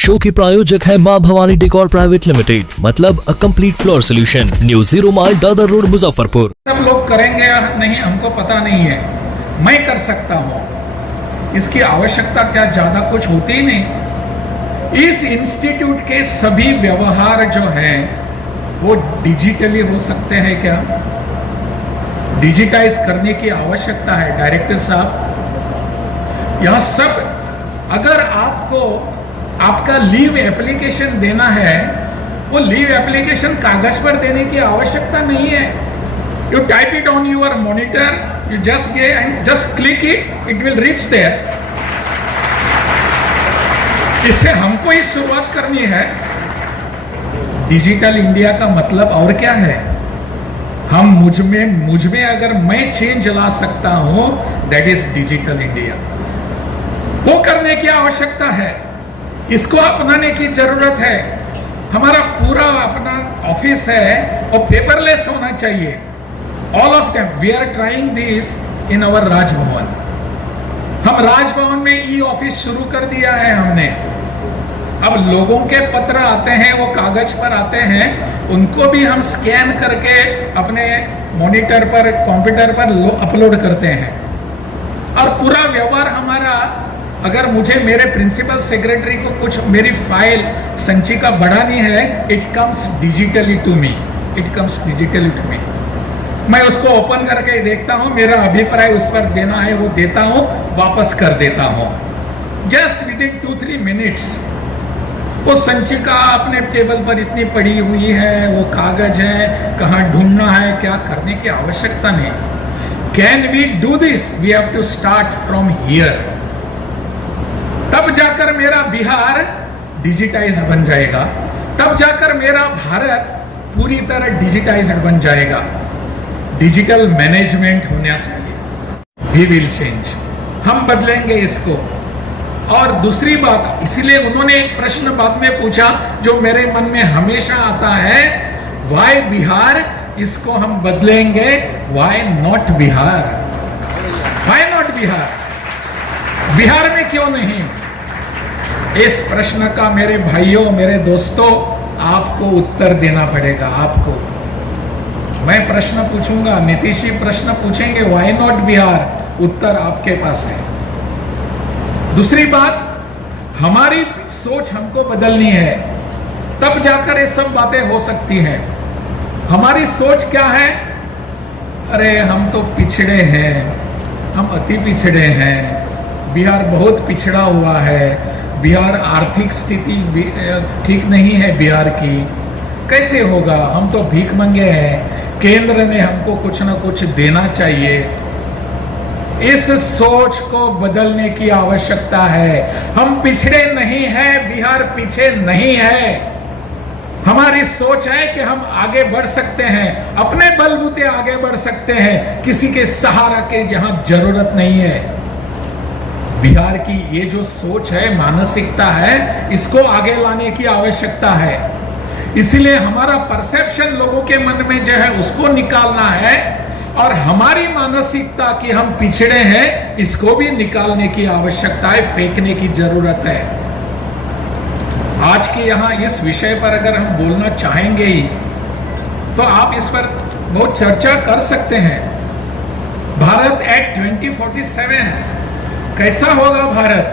Show के प्रायोजक है मां भवानी डेकोर प्राइवेट लिमिटेड, मतलब a complete floor solution, new 0 mile Dadar road Muzaffarpur. सब लोग करेंगे या नहीं हमको पता नहीं है, मैं कर सकता हूँ। इसकी आवश्यकता क्या ज्यादा कुछ होती ही नहीं। इस इंस्टीट्यूट के सभी व्यवहार जो है वो डिजिटली हो सकते हैं क्या? डिजिटाइज करने की आवश्यकता है डायरेक्टर साहब। यह सब अगर आपको आपका लीव एप्लीकेशन देना है, वो लीव एप्लीकेशन कागज पर देने की आवश्यकता नहीं है। You type it on your monitor, you just go and just click it will reach there. इससे हमको ही शुरुआत करनी है। डिजिटल इंडिया का मतलब और क्या है? हम मुझ में अगर मैं चेंज ला सकता हूं, दैट इज डिजिटल इंडिया। वो करने की आवश्यकता है, इसको अपनाने की जरूरत है। हमारा पूरा अपना ऑफिस है और पेपरलेस होना चाहिए। All of them we are trying this in our Rajbhavan. हम राजभवन में ई ऑफिस शुरू कर दिया है हमने। अब लोगों के पत्र आते हैं, वो कागज पर आते हैं, उनको भी हम स्कैन करके अपने मॉनिटर पर, कंप्यूटर पर अपलोड करते हैं। और पूरा व्यवहार हमारा, अगर मुझे मेरे प्रिंसिपल सेक्रेटरी को कुछ मेरी फाइल संचिका बढ़ानी है, it comes digitally to me, it comes digitally to me. मैं उसको ओपन करके देखता हूं, मेरा अभिप्राय उस पर देना है वो देता हूं, वापस कर देता हूं। जस्ट विद इन 2-3 मिनट्स वो संचिका अपने टेबल पर इतनी पड़ी हुई है, वो कागज है, कहां ढूंढना है, क्या करने की आवश्यकता नहीं। Can we do this? We have to start from here. तब जाकर मेरा बिहार डिजिटाइज बन जाएगा, तब जाकर मेरा भारत पूरी तरह डिजिटाइज बन जाएगा। डिजिटल मैनेजमेंट होना चाहिए। वी विल चेंज, हम बदलेंगे इसको। और दूसरी बात, इसलिए उन्होंने एक प्रश्न बाद में पूछा जो मेरे मन में हमेशा आता है, वाई बिहार? इसको हम बदलेंगे, why not Bihar? Why not Bihar? Bihar में क्यों नहीं? इस प्रश्न का मेरे भाइयों, मेरे दोस्तों, आपको उत्तर देना पड़ेगा। आपको मैं प्रश्न पूछूंगा, नीतीश जी प्रश्न पूछेंगे, वाई नॉट बिहार? उत्तर आपके पास है। दूसरी बात, हमारी सोच हमको बदलनी है, तब जाकर ये सब बातें हो सकती हैं। हमारी सोच क्या है? अरे हम तो पिछड़े हैं, हम अति पिछड़े हैं, बिहार बहुत पिछड़ा हुआ है, बिहार आर्थिक स्थिति ठीक नहीं है बिहार की, कैसे होगा? हम तो भीख मंगे हैं, केंद्र ने हमको कुछ ना कुछ देना चाहिए। इस सोच को बदलने की आवश्यकता है। हम पिछड़े नहीं हैं, बिहार पीछे नहीं है। हमारी सोच है कि हम आगे बढ़ सकते हैं, अपने बलबूते आगे बढ़ सकते हैं, किसी के सहारा के जहां जरूरत नहीं है। बिहार की ये जो सोच है, मानसिकता है, इसको आगे लाने की आवश्यकता है। इसलिए हमारा परसेप्शन लोगों के मन में जो है उसको निकालना है, और हमारी मानसिकता कि हम पिछड़े हैं, इसको भी निकालने की आवश्यकता है, फेंकने की जरूरत है। आज के यहां इस विषय पर अगर हम बोलना चाहेंगे ही, तो आप इस पर बहुत चर्चा कर सकते हैं। भारत एट 2047 कैसा होगा भारत?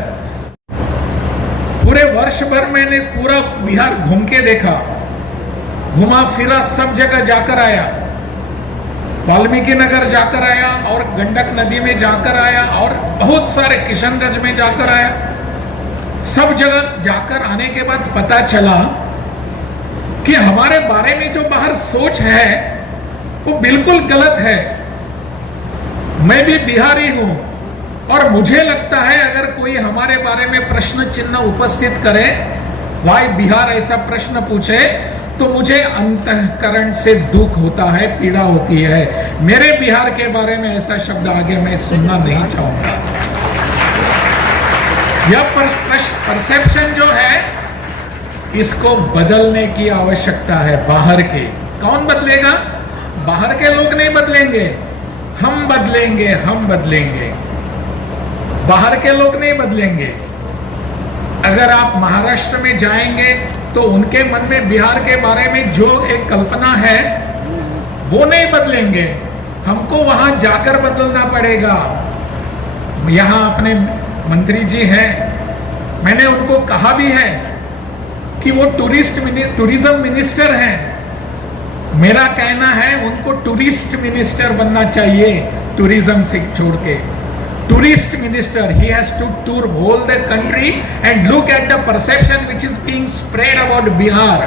पूरे वर्ष भर मैंने पूरा बिहार घूम के देखा, घुमा फिरा, सब जगह जाकर आया, वाल्मीकि नगर जाकर आया, और गंडक नदी में जाकर आया, और बहुत सारे किशनगंज में जाकर आया। सब जगह जाकर आने के बाद पता चला कि हमारे बारे में जो बाहर सोच है वो बिल्कुल गलत है। मैं भी बिहारी हूं, और मुझे लगता है अगर कोई हमारे बारे में प्रश्न चिन्ह उपस्थित करे, वाई बिहार, ऐसा प्रश्न पूछे, तो मुझे अंतःकरण से दुख होता है, पीड़ा होती है। मेरे बिहार के बारे में ऐसा शब्द आगे मैं सुनना नहीं चाहूंगा। यह परसेप्शन जो है, इसको बदलने की आवश्यकता है। बाहर के कौन बदलेगा? बाहर के लोग नहीं बदलेंगे, हम बदलेंगे, हम बदलेंगे। बाहर के लोग नहीं बदलेंगे। अगर आप महाराष्ट्र में जाएंगे तो उनके मन में बिहार के बारे में जो एक कल्पना है वो नहीं बदलेंगे, हमको वहां जाकर बदलना पड़ेगा। यहां अपने मंत्री जी हैं, मैंने उनको कहा भी है कि वो टूरिज्म मिनिस्टर हैं। मेरा कहना है उनको टूरिस्ट मिनिस्टर बनना चाहिए, टूरिज्म से छोड़ के। Tourist minister, he has to tour whole the country and look at the perception which is being spread about Bihar.